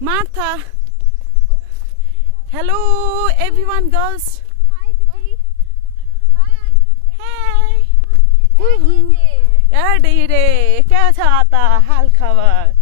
Martha. Hello everyone, girls. Hi, Didi. Hi. Hey. Hi, Didi. Didi, क्या छ आता हाल खबर?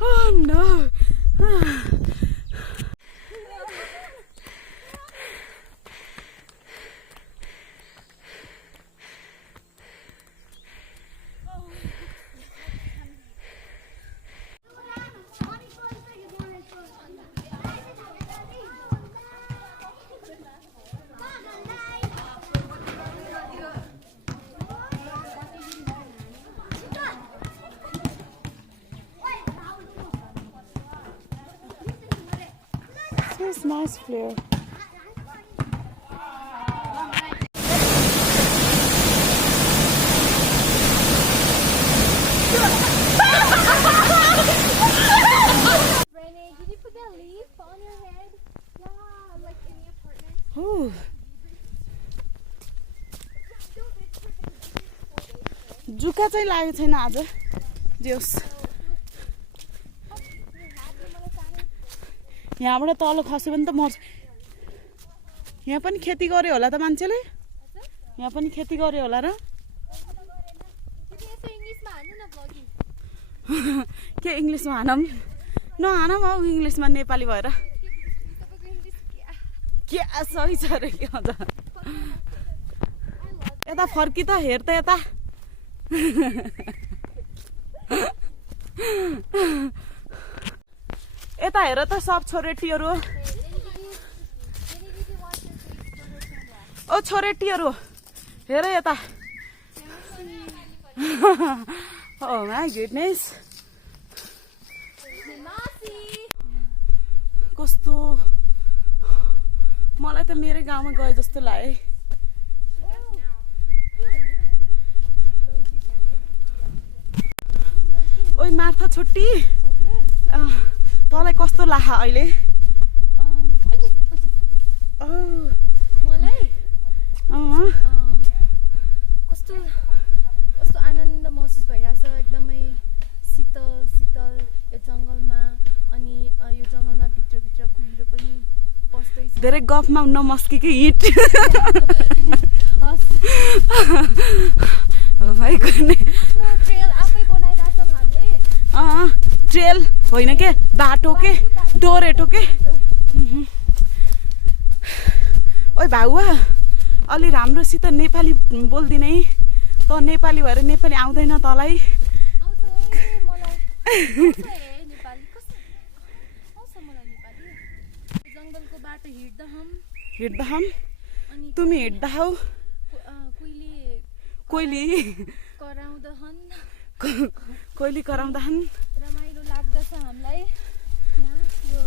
Oh no. It's nice flare. Renee, did you put that leaf on your head? Yeah, like in the apartment. Ooh. जुका चाहिँ लागेको छैन आज जोस यहाँबाट तल खस्यो भने त मर्छ यहाँ पनि खेती गर्यो होला त मान्छेले यहाँ पनि खेती गर्यो होला र के इङ्ग्लिसमा हानौँ नहानौँ हौ इङ्ग्लिसमा नेपाली भएर के सही छ रे के भन्छ यता फर्की त हेर त यता यता हेर त सब छोरेटीहरू ओ छोरेटीहरू हेर यता Oh my goodness. कस्तो मलाई त मेरो गाउँमा गए जस्तो लाग्यो ओइ मार्था छोटी तँलाई कस्तो लाग्यो अहिले मलाई कस्तो कस्तो आनन्द महसुस भइरहेछ एकदमै शीतल शीतल यो जङ्गलमा अनि यो जङ्गलमा भित्र कुहिरो पनि पस्दैछ धेरै गफमा नमस्किकै हिट भाइ गर्ने ट्रेल आफै बनाइरहेछौँ हामीले ट्रेल होइन के बाटो के डोरेटो के ओइ भाउवा अलि राम्रोसित नेपाली बोल्दिने त नेपाली भएर नेपाली आउँदैन तँलाई जङ्गलको बाटो हिँड्दा हम तुमी हिँड्दा हौ कोइली कराउँदा हन् रमाइलो लाग्दछ हामीलाई यहाँ यो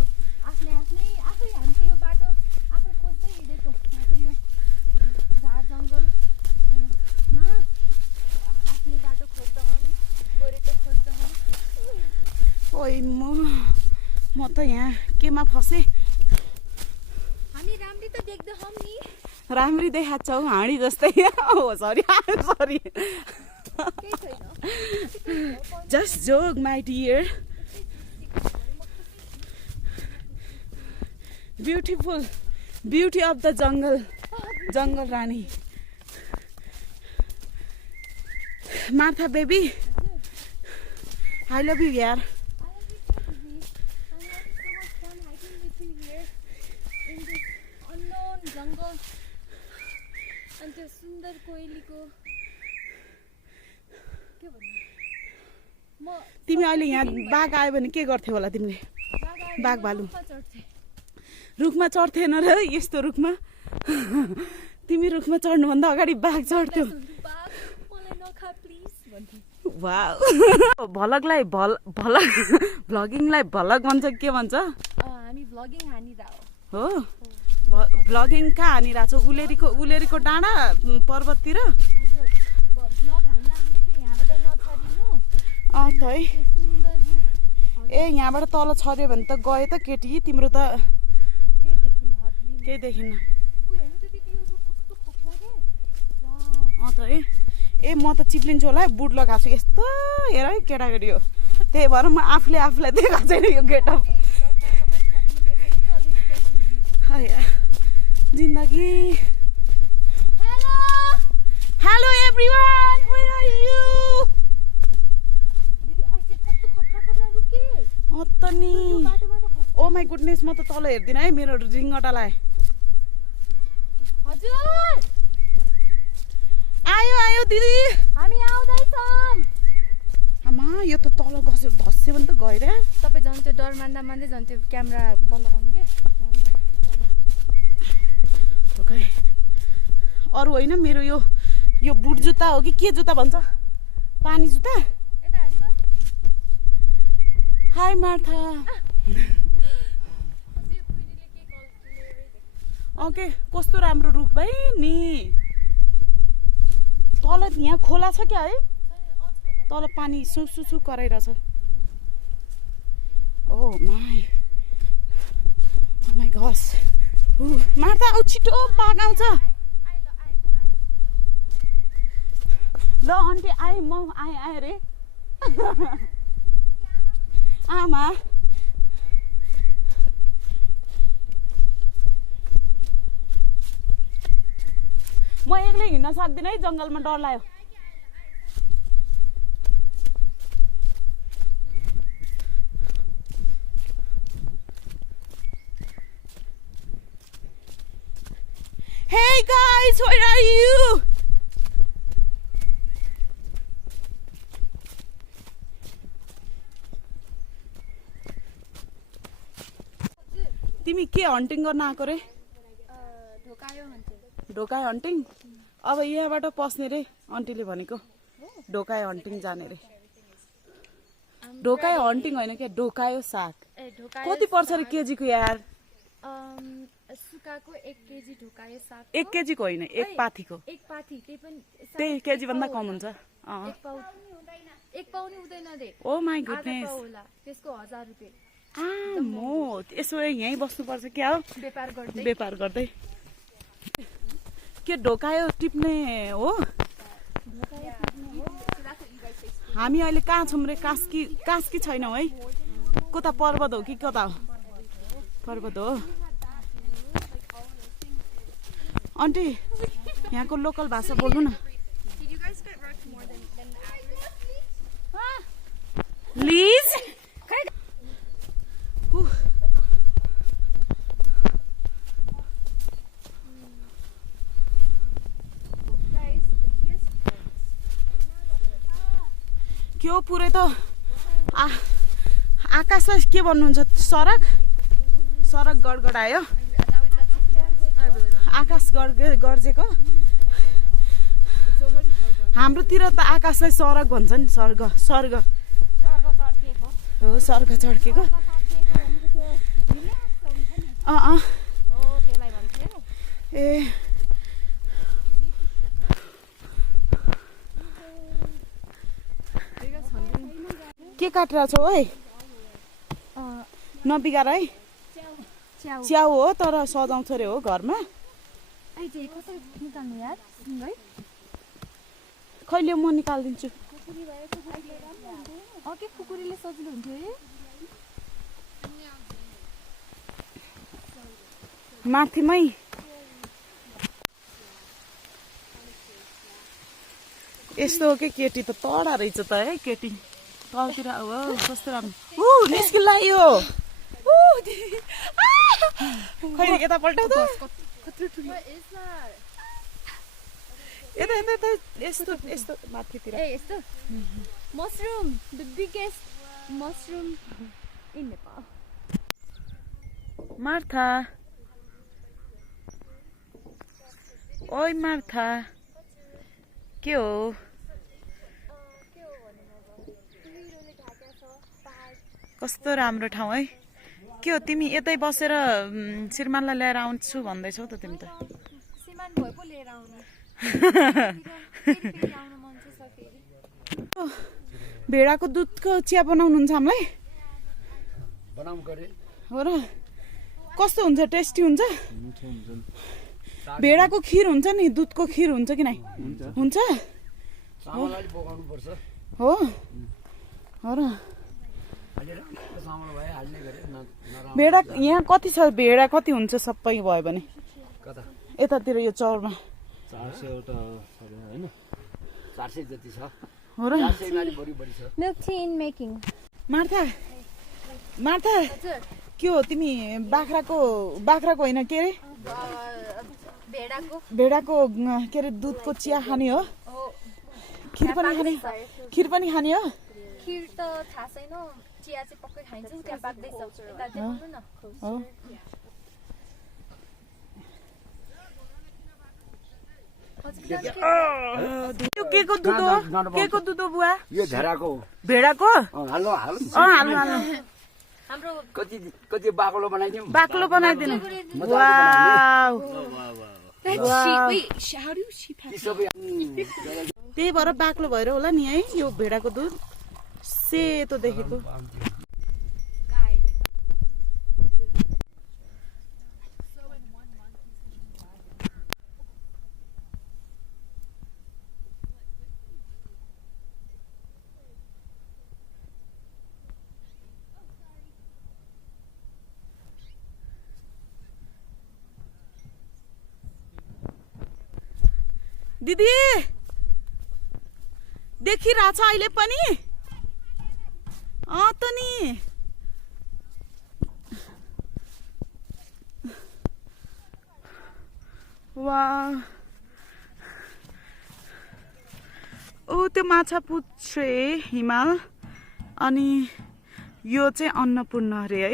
आफै हामीले यो बाटो आफै खोज्दै हिँडेको यो झार जङ्गलमा आफ्नै बाटो खोज्दा गोरेटो खोज्दा ओइ म त यहाँ केमा फसेँ हामी राम्री त देख्दैछौँ नि राम्री देखाएको छौ हाँडी जस्तै हो sorry Just joke, my dear. Beautiful, beauty of the jungle, jungle Rani. Martha, baby, I love you, yaar. जङ्गल अनि त्यो सुन्दर कोइलीको के भन्नु तिमी अहिले यहाँ बाघ आयो भने के गर्थ्यौ होला तिमीले बाघ भालु रुखमा चढ्थेन र यस्तो रुखमा तिमी रुखमा चढ्नुभन्दा अगाडि बाघ चढ्थ्यो वाउ भलगलाई भ्लगिङलाई भलग भन्छ के भन्छ हामी भ्लगिङ हानिरहेको हो भ्लगिङ कहाँ हानिरहेको छ उलेरीको डाँडा पर्वततिर त है त्यो सुन्दर रुख ए यहाँबाट तल छर्यो भने त गयो त केटी तिम्रो त के देखिन हदली केही देखिन्न उयो हेर्नु त दिदी यो रुख कस्तो खतरा के वाउ त है ए म त चिप्लिन्छु होला है बुट लगाएको छु यस्तो हेर है केटाकेटी हो त्यही भएर म आफूले आफूलाई देखाएको छैन यो गेटअप जिन्दगी hello everyone where are you त नि ओ माई गुडनेस म त तल हेर्दिनँ है मेरो रिङ्गटालाई हजुर आयो आयो दिदी हामी आउँदैछौँ आमा यो त तल घस्यो धस्यो भने त गएर तपाईँ झन् त्यो डर मान्दा मान्दै झन् त्यो क्यामेरा बन्द गर्नु के ओके अरू होइन मेरो यो बुट जुत्ता हो कि के जुत्ता भन्छ पानी जुत्ता यता हेर्नु त हाई मार्था ओके कस्तो राम्रो रुख भाइ नि तल यहाँ खोला छ क्या है तल पानी सुसु कराइरहेछ ओ माई घस मार्था औ छिटो बाघ आउँछ ल आन्टी आएँ म आएँ रे आमा म एक्लै हिँड्न सक्दिनँ है जङ्गलमा डर लाग्यो Hey guys, where are you? तिमी के हन्टिङ गर्न आएको रे ढोकायो भन्छ ढोकायो हन्टिङ अब यहाँबाट पस्ने रे आन्टीले भनेको ढोकायो हन्टिङ जाने रे ढोकायो हन्टिङ होइन क्या ढोकायो साग ए ढोकायो कति पर्छ रे केजीको यार सुकाको 1 केजी ढोकायो साग 1 केजीको होइन 1 पाथीको एक पाथी त्यही केजी भन्दा कम हुन्छ एक पाउ नि हुँदैन रे ओ माई आधा गुडनेस पाउ होला त्यसको 1000 रुपैयाँ म यसो यहीँ बस्नुपर्छ क्या हो व्यापार गर्दै के ढोकायो टिप्ने हो हामी अहिले कहाँ छौँ रे कास्की छैनौँ है कता पर्वत हो कि कता हो पर्वत हो आन्टी यहाँको लोकल भाषा बोल्नु न प्लिज के हो पुरै त आकाशलाई के भन्नुहुन्छ सरक गडगडायो आकाश गर्जेको हाम्रोतिर त आकाशलाई सरक भन्छ नि स्वर्ग हो स्वर्ग चढकेको ए के काटेर छौ है नबिगार है च्याउ हो तर सजाउँछ रे हो घरमा कहिले म निकालिदिन्छु कुकुरीले सजिलो हुन्थ्यो है माथिमै यस्तो हो कि केटी त तडा रहेछ त है केटी तलतिर हो कस्तो राम्रो निस्किलायो खै यता पल्टाउ त यता यस्तो माथितिर mushroom the biggest mushroom in Nepal Martha ओइ मार्था के हो कस्तो राम्रो ठाउँ है के हो तिमी यतै बसेर श्रीमानलाई ल्याएर आउँछु भन्दैछौ त तिमी त श्रीमान भए पो लिएर आउनु भेडाको दुधको चिया बनाउनुहुन्छ हामीलाई बनाउँ गरे हो र कस्तो हुन्छ टेस्टी हुन्छ मिठो हुन्छ भेडाको खिर हुन्छ नि दुधको खिर हुन्छ कि नै हुन्छ चामल अलि पकाउनु पर्छ हो हो र अलि राम्रो चामल भए हाल्ने गरे नराम्रो भेडा यहाँ कति छ भेडा कति हुन्छ सबै भयो भने कता यतातिर यो चौरमा 400 वटा हैन 400 जति छ हो र 400 माथि बढी छ Milk tea in making. Martha Martha हजुर के हो तिमी बाख्राको होइन के अरे भेडाको के अरे दुधको चिया खाने हो खिर पनि खाने हो खिर त थाहा छैन चिया चाहिँ पक्कै खाइन्छौँ त्यहाँ पाक्दैछ यता देखाउनु न हो यो के को दुध हो बुवा यो झराको भेडाको हाल्नु हाल्नु हाम्रो कति बाक्लो बनाइदिउँ बाक्लो बनाइदिनु वाउ ती सबै त्यही भएर बाक्लो भएर होला नि है यो भेडाको दुध सेतो देखेको दिदी देखिरहेछ अहिले पनि त नि वा त्यो माछा पुच्छ्रे हिमाल अनि यो चाहिँ अन्नपूर्ण अरे है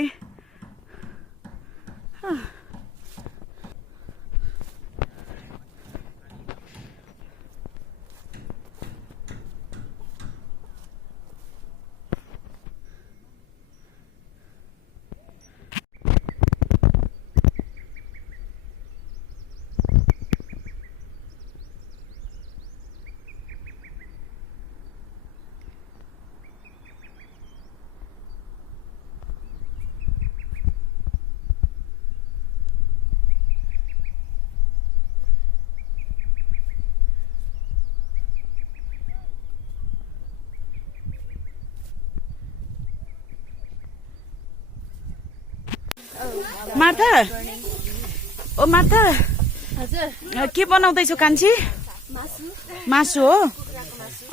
मार्था ओ मार्था हजुर के बनाउँदैछौ कान्छी मासु हो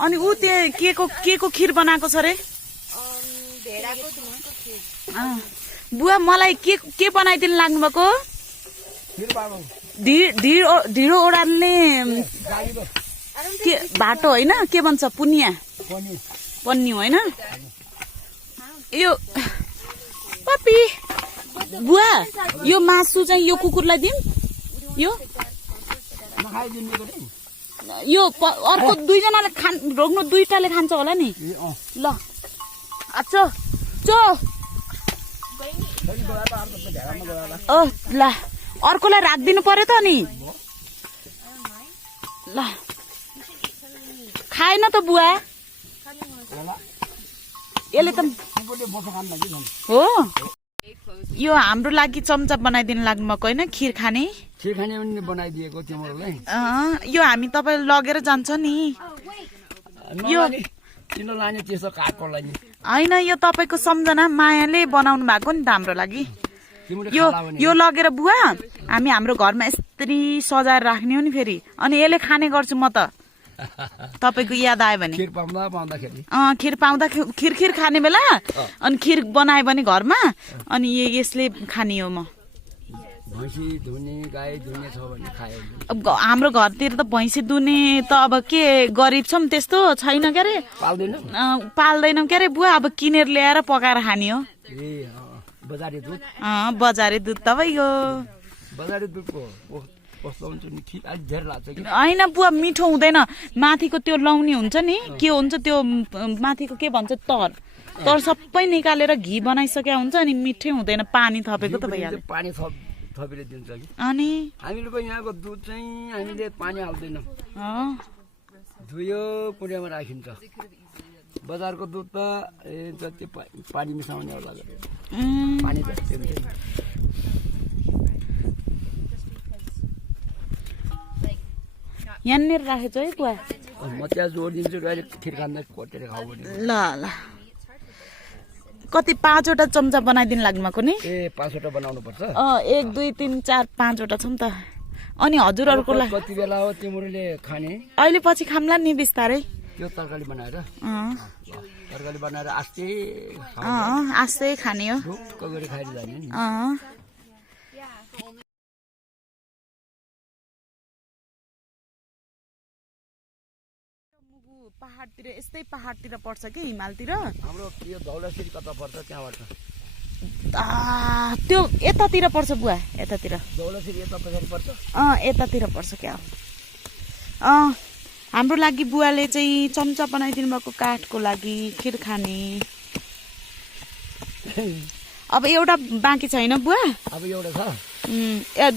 अनि ऊ त्यो के को खिर बनाएको छ रे भेडाको दुधको खिर बुवा मलाई के बनाइदिनु लाग्नु भएको ढिँडो ओडाल्ने के भाटो होइन के भन्छ पुनिया पन्नी होइन यो पपी बुवा यो मासु चाहिँ यो कुकुरलाई दिउँ यो अर्को दुईजनाले रोक्नु दुईटाले खान्छ होला नि ल चो चो ल अर्कोलाई राखिदिनु पर्यो त नि ल खाएन त बुवा यसले त हो यो हाम्रो लागि चम्चा बनाइदिनु लाग्नु भएको होइन खिर खाने पनि बनाइदिएको तिमीहरूलाई यो हामी तपाईँ लगेर जान्छ नि यो किन लाने त्यसो काठकोलाई नि होइन यो तपाईँको सम्झना मायाले बनाउनु भएको नि त हाम्रो लागि यो लगेर बुवा हामी हाम्रो घरमा यस्तरी सजाएर राख्ने हो नि फेरि अनि यसले खाने गर्छु म त तपाईँको याद आयो भने खिर पाउँदा खिर खाने बेला अनि खिर बनायो भने घरमा अनि यसले खाने हो म अब हाम्रो घरतिर त भैँसी दुने त अब के गरिब छौँ त्यस्तो छैन के अरे पाल्दैनौँ के अरे बुवा अब किनेर ल्याएर पकाएर खाने हो बजारे दुध तपाईँको होइन बुवा मिठो हुँदैन माथिको त्यो लाउने हुन्छ नि के हुन्छ त्यो माथिको के भन्छ तर सबै निकालेर घी बनाइसकेको हुन्छ अनि मिठै हुँदैन पानी थपेको त भइहाल्यो पानी थपेर दिन्छ कि अनि हामीले पनि यहाँको दुध चाहिँ हामीले पानी हाल्दैनौँ धुयो पुर्यामा राखिन्छ बजारको दुध त जति पानी मिसाउने होला उम्, पानी त त्यही यहाँनिर राखेको छु है गुवा म त्यहाँ जोडिदिन्छु अहिले खिर खाँदा कोटेर खाऊ भने ल ल कति 5वटा चम्चा बनाइदिनु लाग्नु भएको नि ए 5वटा बनाउनु पर्छ 1 2 3 4 5वटा छ नि त अनि हजुरहरूको लागि कति बेला हो तिमीहरूले खाने अहिले पछि खाम्ला नि बिस्तारै त्यो तरकारी बनाएर तरकारी बनाएर आस्ते आस्तै खाने हो ढुक्क गरी खाएर जाने नि पहाडतिर यस्तै पहाडतिर पर्छ कि हिमालतिर हाम्रो यो धौलासिरी कता पर्छ त्यहाँबाट त्यो यतातिर पर्छ बुवा यतातिर धौलासिरी यता पछाडि पर्छ यतातिर पर्छ क्या हाम्रो लागि बुवाले चाहिँ चम्चा बनाइदिनु भएको काठको लागि खिर खाने अब एउटा बाँकी छैन बुवा अब एउटा छ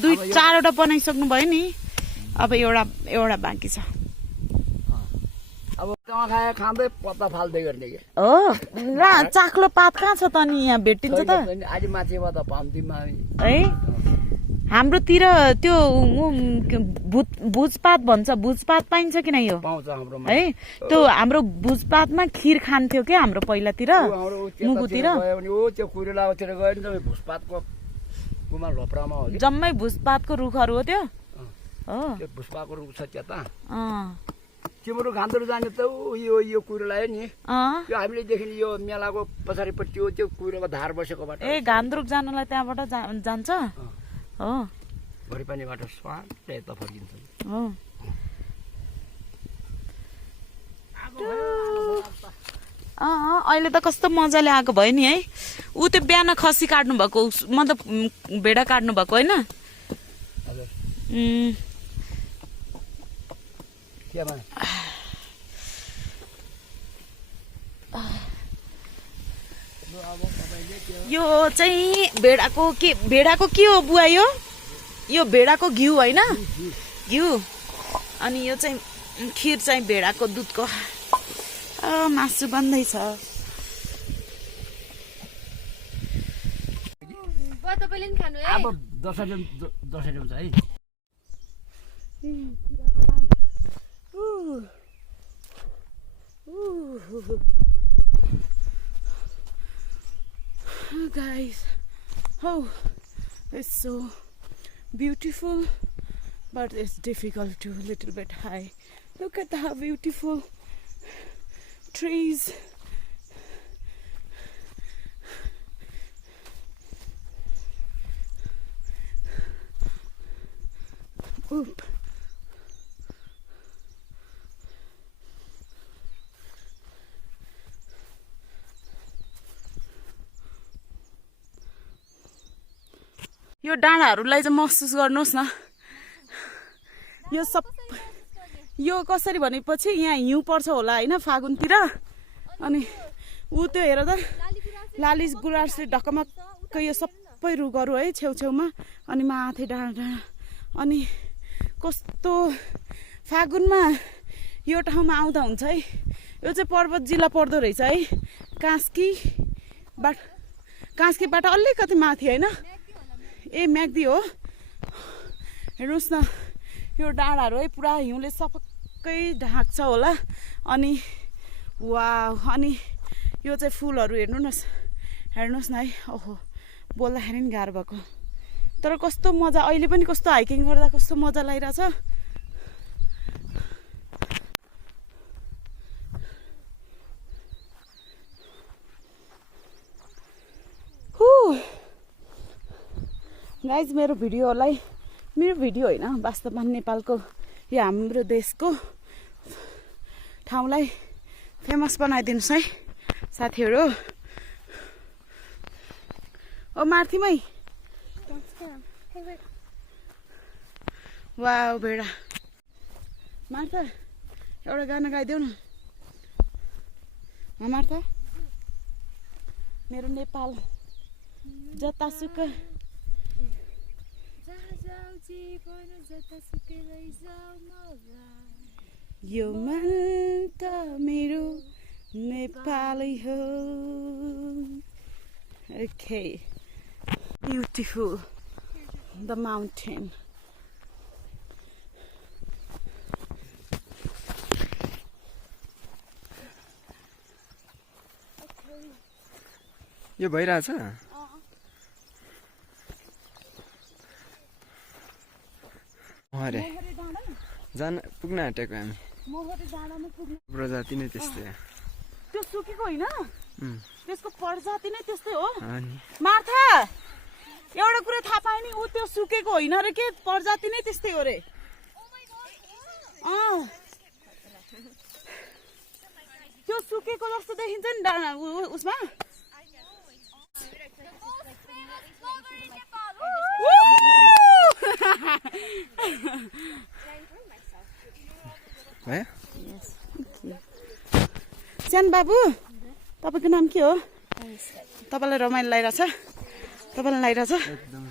2 4वटा बनाइसक्नु भयो नि अब एउटा बाँकी छ अब कहाँ खाए खाँदै पत्ता फाल्दै गर्ने के हो र चाख्लो पात कहाँ छ त नि यहाँ भेटिन्छ त आज माथिबाट पाउँदिमा है हाम्रोतिर त्यो भुजपात भन्छ भुजपात पाइन्छ कि नै यो पाउँछ हाम्रोमा है त्यो हाम्रो भुजपातमा खिर खान्थ्यो क्या हाम्रो पहिलातिर मुगुतिर त्यो कुरेलातिर गयो नि त भुसपातको कुमा लोप्रामा हो जम्मै भुजपातको रुखहरू हो त्यो हो त्यो भुसपातको रुख छ त्यता अँ तिम्रो घाँदहरू जाने त यो कुरेला हो नि त्यो हामीले देख्ने यो मेलाको पछाडिपट्टि हो त्यो कुरेको धार बसेको बाटो ए घान्द्रुक जानलाई त्यहाँबाट जान्छ हो भरिपानीबाट स्वाट यता फर्किन्छ हो अहिले त कस्तो मजाले आएको भयो नि है ऊ त्यो बिहान खसी काट्नु भएको मतलब भेडा काट्नु भएको होइन यो चाहिँ भेडाको के हो बुवा यो भेडाको घिउ होइन घिउ अनि यो चाहिँ खिर चाहिँ भेडाको दुधको मासु बन्दैछ तपाईँले नि खानु है अब दसैँ हुन्छ है Guys, oh, it's so beautiful, but it's difficult to a little bit high. Look at how beautiful trees. Oop. यो डाँडाहरूलाई चाहिँ महसुस गर्नुहोस् न यो कसरी भनेपछि यहाँ हिउँ पर्छ होला होइन फागुनतिर अनि ऊ त्यो हेर त लाली गुराँसले ढकमक्क यो सबै रुखहरू है छेउछेउमा अनि माथि डाँडा अनि कस्तो फागुनमा यो ठाउँमा आउँदा हुन्छ है यो चाहिँ पर्वत जिल्ला पर्दो रहेछ है कास्कीबाट अलिकति माथि होइन ए म्याग्दी हो हेर्नुहोस् न यो डाँडाहरू है पुरा हिउँले सबकै ढाक्छ होला अनि वाउ अनि यो चाहिँ फुलहरू हेर्नुहोस् न है ओहो बोल्दाखेरि नि गाह्रो भएको तर कस्तो मजा अहिले पनि कस्तो हाइकिङ गर्दा कस्तो मजा लागिरहेछ गाइज मेरो भिडियो होइन वास्तवमा नेपालको यो हाम्रो देशको ठाउँलाई फेमस बनाइदिनुहोस् है साथीहरू ओ मार्थिमै वाउ भेडा मार्था एउटा गाना गाइदेऊ न मार्था मेरो नेपाल जतासुकै यो मन त मेरो नेपाली हो Okay, beautiful, the mountain. यो भइरहेछ अरे जान पुग्न आँटेको हामी प्रजाति नै त्यस्तै त्यो सुकेको होइन त्यसको प्रजाति नै त्यस्तै हो अनि मार्था एउटा कुरा थाहा पाए नि ऊ त्यो सुकेको होइन रे के प्रजाति नै त्यस्तै हो रे त्यो सुकेको जस्तो देखिन्छ नि उसमा भयो सानो बाबु तपाईँको नाम के हो तपाईँलाई रमाइलो लागिरहेछ तपाईँलाई लागिरहेछ एकदम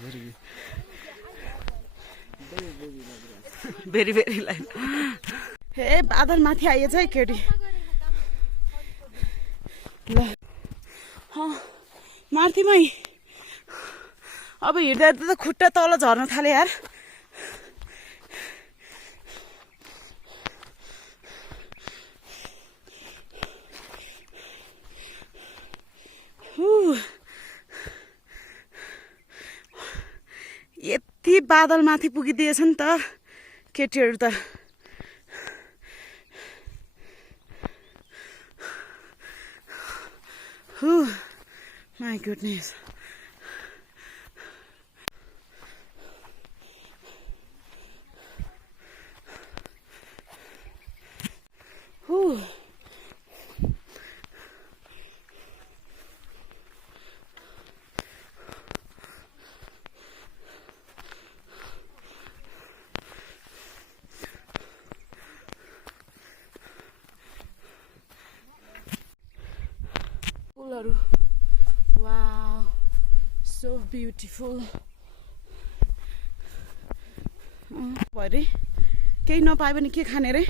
भेरी भेरी लाइट हे बादल माथि आइएछ है केटी ल माथिमै अब हिँड्दा हिँड्दा त खुट्टा तल झर्न थाले यार यति बादल माथि पुगिदिएछ नि त केटीहरू त My goodness. Wow, so beautiful. भरे केही नपाए भने के खाने रे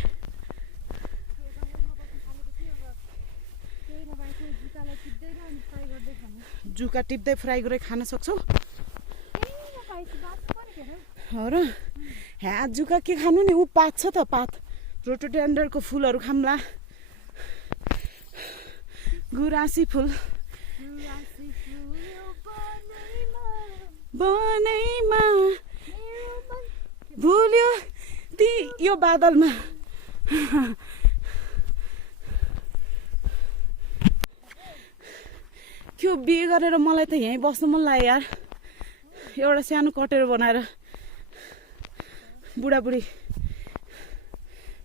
जुका टिप्दै फ्राई गरेर खान सक्छौ हो र यहाँ जुका के खानु नि ऊ पात छ त पात रोटोडेन्ड्रनको फुलहरू खाम्ला गुराँसी फुल बनैमा भुल्यो ती यो बादलमा त्यो बिहे गरेर मलाई त यहीँ बस्नु मन लाग्यो यार एउटा सानो कटेरो बनाएर बुढाबुढी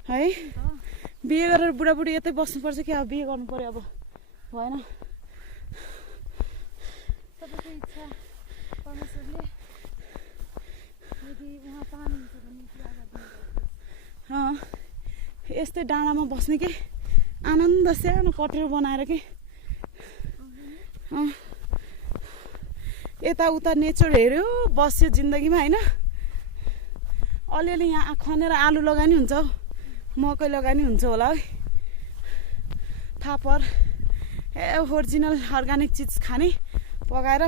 है बिहे गरेर बुढाबुढी यतै बस्नुपर्छ कि अब बिहे गर्नु पर्यो अब भएन यस्तै डाँडामा बस्ने के आनन्द सानो कटेरो बनाएर के यताउता नेचर हेऱ्यो बस्यो जिन्दगीमा होइन अलिअलि यहाँ खनेर आलु लगानी हुन्छ मकै लगानी हुन्छ होला है फापर ओरिजिनल अर्ग्यानिक चिज खाने पकाएर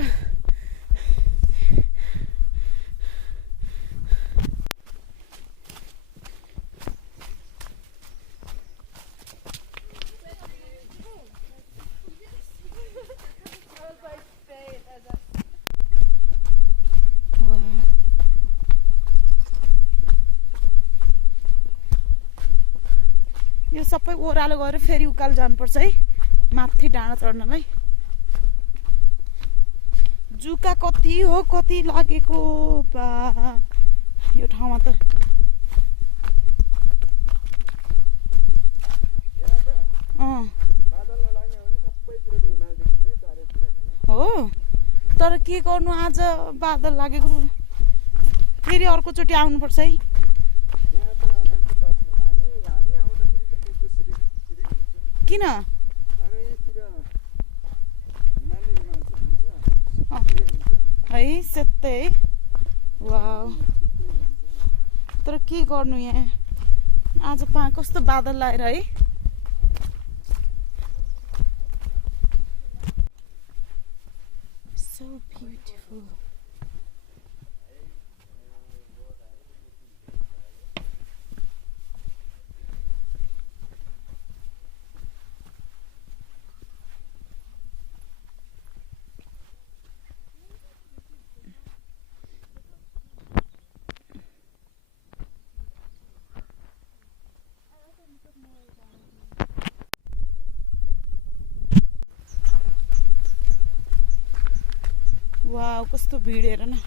यो सबै ओह्रालो गएर फेरि उकालो जानुपर्छ है माथि डाँडा चढ्नलाई जुका कति हो कति लागेको बा यो ठाउँमा त हो तर के गर्नु आज बादल लागेको फेरि अर्कोचोटि आउनुपर्छ है किन है सेतै वाउ तर के गर्नु यहाँ आज कस्तो बादल लगाएर है So beautiful. वाउ कस्तो भिड हेर न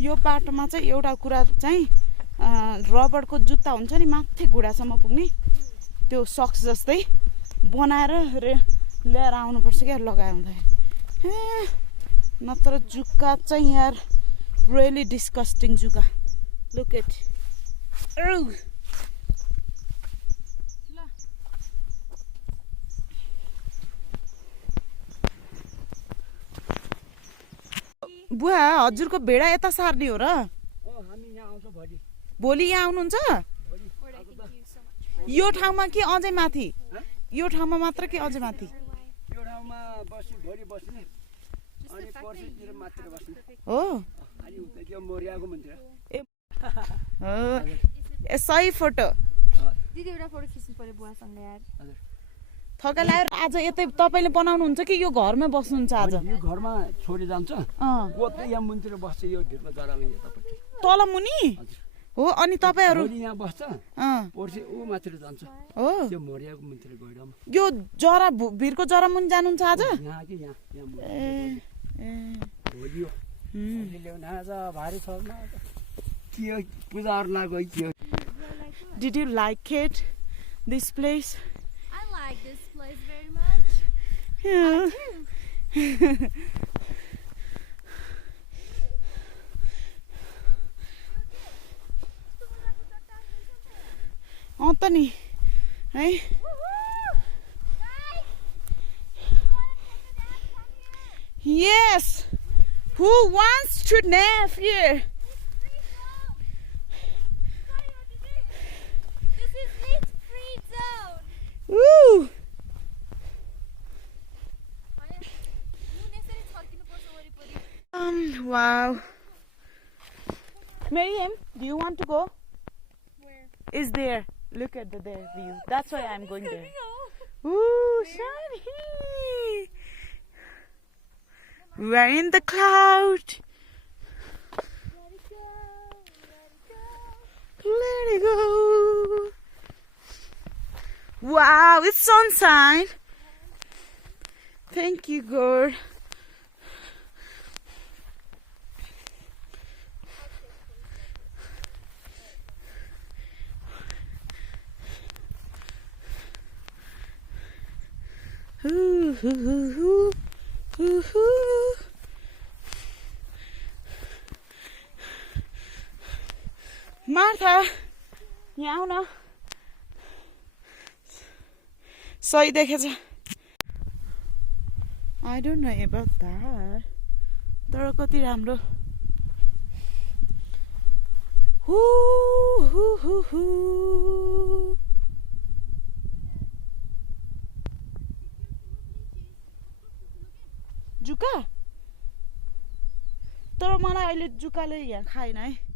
यो बाटोमा चाहिँ एउटा कुरा चाहिँ रबरको जुत्ता हुन्छ नि माथि घुँडासम्म पुग्ने त्यो सक्स जस्तै बनाएर ल्याएर आउनुपर्छ क्या लगायो हुँदाखेरि नत्र जुका चाहिँ यार रियली डिस्कस्टिङ जुका लुक एट बुवा हजुरको भेडा यता सार्ने हो र हामी यहाँ आउँछौँ भोलि भोलि यहाँ आउनुहुन्छ यो ठाउँमा कि अझै माथि यो ठाउँमा मात्र कि अझै माथि यो ठाउँमा भोलि बस्ने अनि पर्सितिर मात्र बस्ने हो अनि उता त्यो मोरियाको मन्दिर ए सही फोटो दिदी एउटा फोटो खिच्नु पर्यो बुवासँग यार हजुर थका लाग्यो आज यतै तपाईँले बनाउनुहुन्छ कि यो घरमै बस्नुहुन्छ आज यो घरमा छोरी जान्छ गोत्र यहाँ मुनितिर बस्छ यो भिडमा जरामा यतापट्टि तल मुनि हो अनि तपाईँहरू भोलि यहाँ बस्छ पर्सि ऊ माथिर जान्छ हो त्यो मोरियाको मन्दिर गइडामा यो जरा भिरको जरा मुनि जानुहुन्छ आज यहाँ कि यहाँ भोलि हो भोलि ल्याउन आज भारी छ के हो पूजा अर्ना गइ के हो Did you like it? This place? I like this place very much. Yeah. त नि है Yes. Who wants to nap here? This is lit free zone. Woo! Wow. Miriam, do you want to go? Where? Is there? Look at their view. That's why I'm going there. Ooh, shiny. We're in the cloud. Let it go. Wow, it's sunshine. Thank you, God. Martha, यहाँ आऊ न सही देखेछ I don't know about that तर कति राम्रो जुका तर मलाई अहिले जुकाले यहाँ खाएन है